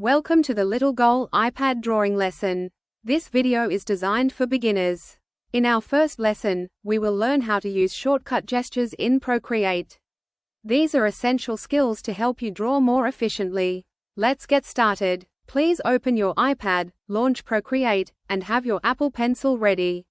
Welcome to the Little Goal iPad drawing lesson. This video is designed for beginners. In our first lesson, we will learn how to use shortcut gestures in Procreate. These are essential skills to help you draw more efficiently. Let's get started. Please open your iPad, launch Procreate, and have your Apple Pencil ready.